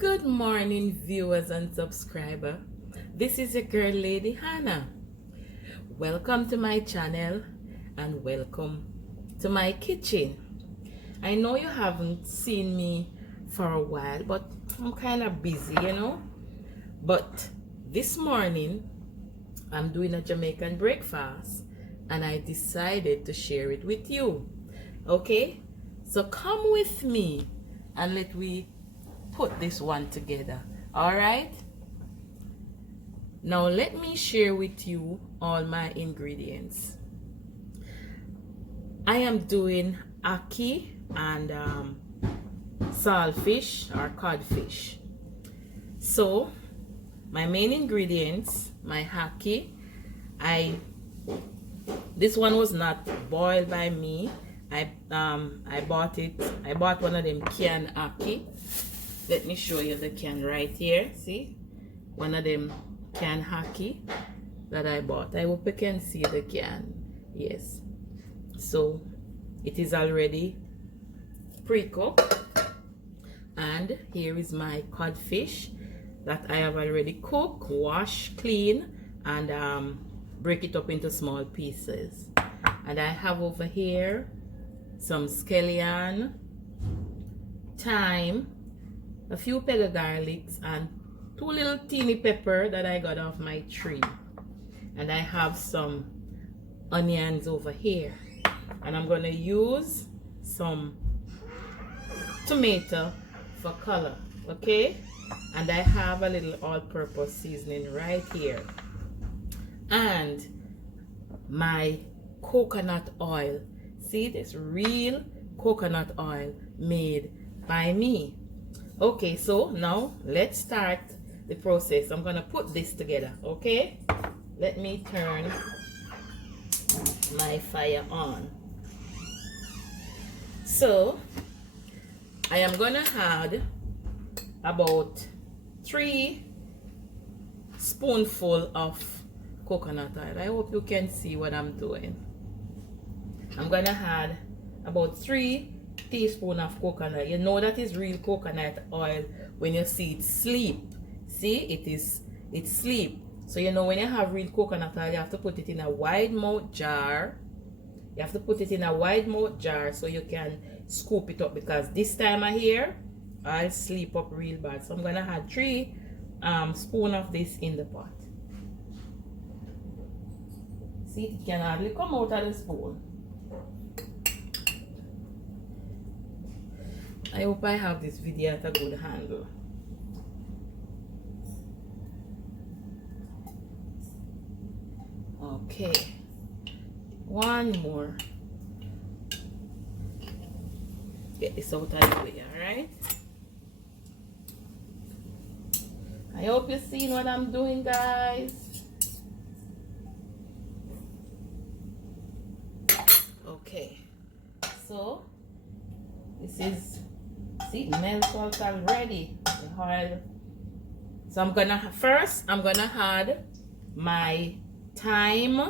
Good morning, viewers and subscriber. This is your girl, Lady Hannah. Welcome to my channel and welcome to my kitchen. I know you haven't seen me for a while, but I'm kind of busy, But this morning, I'm doing a Jamaican breakfast and I decided to share it with you. Okay? So come with me and let we put this one together. All right, now let me share with you all my ingredients. I am doing ackee and saltfish or codfish. So my main ingredients, my ackee, this one was not boiled by me. I bought one of them canned ackee. Let me show you the can right here. See? One of them canned ackee that I bought. I hope you can see the can. Yes. So it is already pre-cooked. And here is my codfish that I have already cooked, washed, clean, and break it up into small pieces. And I have over here some scallion, thyme, a few peg of garlics, and 2 little teeny pepper that I got off my tree. And I have some onions over here. And I'm going to use some tomato for color, okay? And I have a little all-purpose seasoning right here. And my coconut oil. See, this real coconut oil made by me. Okay, so now let's start the process. I'm gonna put this together, okay? Let me turn my fire on. So I am gonna add about 3 spoonfuls of coconut oil. I hope you can see what I'm doing. I'm gonna add about 3 teaspoons of coconut. You know that is real coconut oil when you see it sleep. See, it's sleep. So you know when you have real coconut oil, you have to put it in a wide mouth jar. You have to put it in a wide mouth jar so you can scoop it up, because this time of year I'll sleep up real bad. So I'm gonna add 3 spoons of this in the pot. See, it can hardly come out of the spoon. I hope I have this video at a good handle. Okay, one more. Get this out of the way, alright? I hope you're seeing what I'm doing, guys. Okay, so this is, see, melts out already, the oil. So I'm gonna add my thyme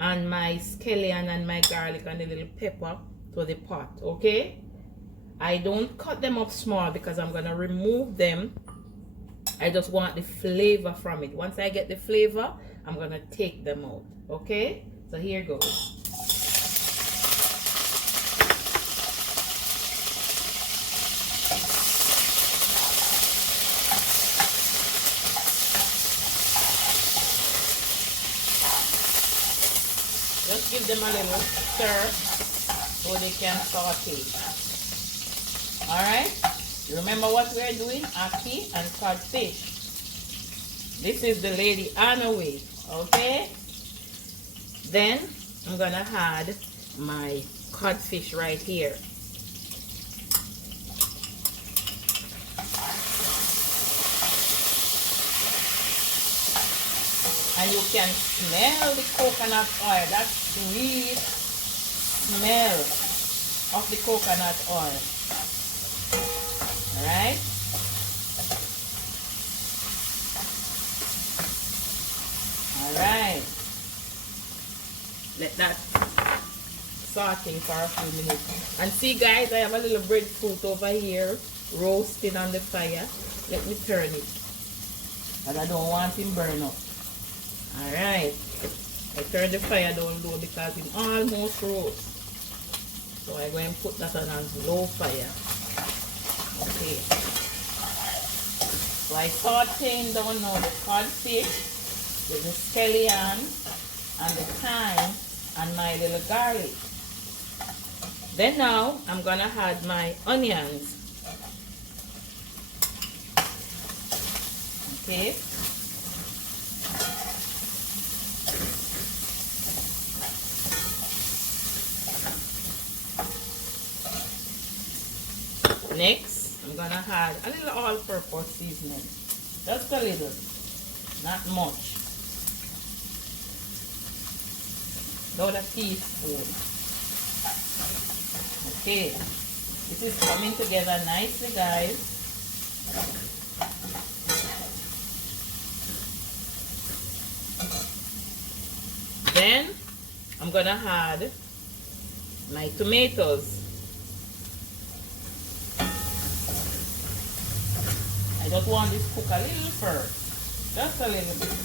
and my scallion and my garlic and a little pepper to the pot, okay? I don't cut them up small because I'm gonna remove them. I just want the flavor from it. Once I get the flavor, I'm gonna take them out, okay? So here goes. Just give them a little stir so they can saute. Alright? Remember what we're doing? Ackee and codfish. This is the Lady Hannah way. Okay? Then I'm gonna add my codfish right here. And you can smell the coconut oil. That sweet smell of the coconut oil. Alright? Alright. Let that sauteing for a few minutes. And see, guys, I have a little breadfruit over here roasting on the fire. Let me turn it, and I don't want him burn up. Alright, I turn the fire down low because it's almost roast. So I'm going to put that on a low fire. Okay. So I sauteing down now the codfish with the scallion and the thyme and my little garlic. Then now I'm going to add my onions. Okay. Next, I'm gonna add a little all-purpose seasoning. Just a little, not much. About a teaspoon. Okay, this is coming together nicely, guys. Then, I'm gonna add my tomatoes. I just want this to cook a little first. Just a little bit.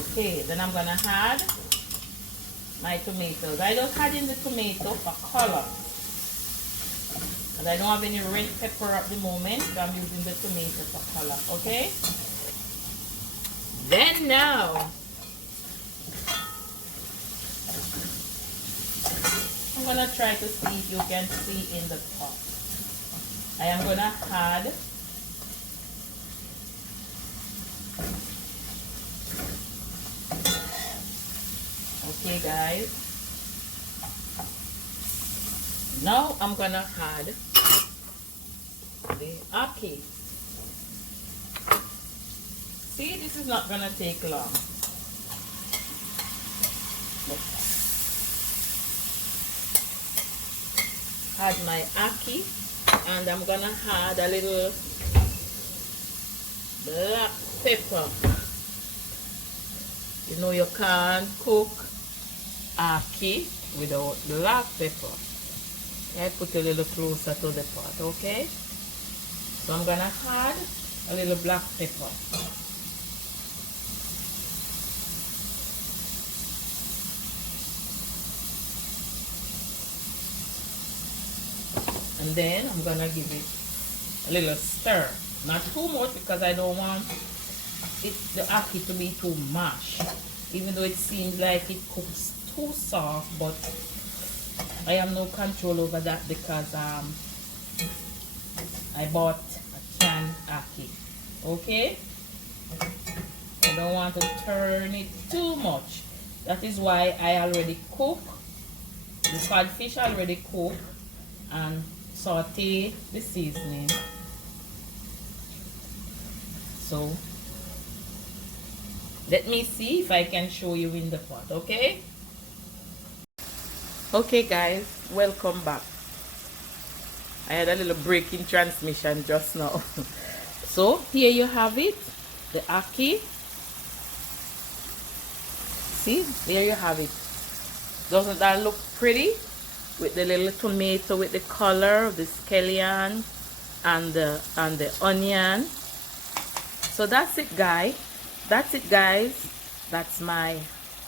Okay, then I'm gonna add my tomatoes. I just add in the tomato for color. And I don't have any red pepper at the moment, so I'm using the tomato for color, okay? Then now, I'm gonna try to see if you can see in the pot. I am gonna add okay, guys. Now I'm gonna add the ackee. See, this is not gonna take long. Add my ackee, and I'm gonna add a little black pepper. You know you can't cook ackee without black pepper. I put a little closer to the pot, okay? So I'm gonna add a little black pepper. And then I'm gonna give it a little stir. Not too much because I don't want the ackee to be too mashed. Even though it seems like it cooks too soft, but I have no control over that because I bought a canned ackee. Okay? I don't want to turn it too much. That is why I already cook the codfish already cooked and saute the seasoning. So let me see if I can show you in the pot, okay? Okay guys, welcome back. I had a little break in transmission just now. So here you have it, the ackee. See, there you have it. Doesn't that look pretty? With the little tomato, with the color of the scallion and the onion. So that's it guys. That's it guys. That's my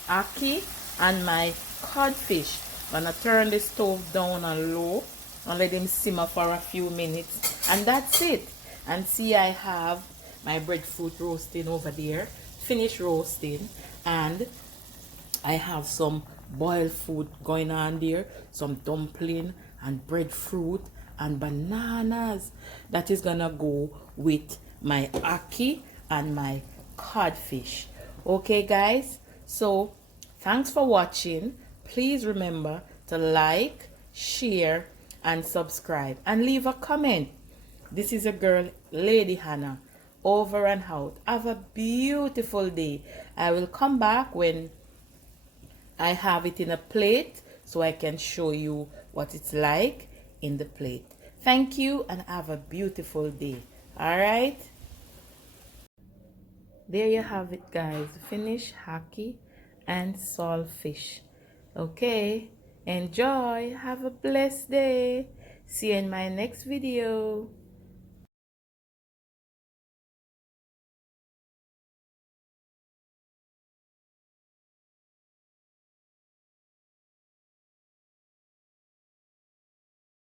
ackee and my codfish. I'm gonna turn the stove down on low and let them simmer for a few minutes, and that's it. And see, I have my breadfruit roasting over there, finished roasting, and I have some boiled food going on there, some dumpling and breadfruit and bananas. That is gonna go with my ackee and my codfish. Okay guys, so thanks for watching. Please remember to like, share and subscribe and leave a comment. This is a girl, Lady Hannah, over and out. Have a beautiful day. I will come back when I have it in a plate so I can show you what it's like in the plate. Thank you and have a beautiful day. Alright? There you have it guys. Finished ackee and saltfish. Okay? Enjoy. Have a blessed day. See you in my next video.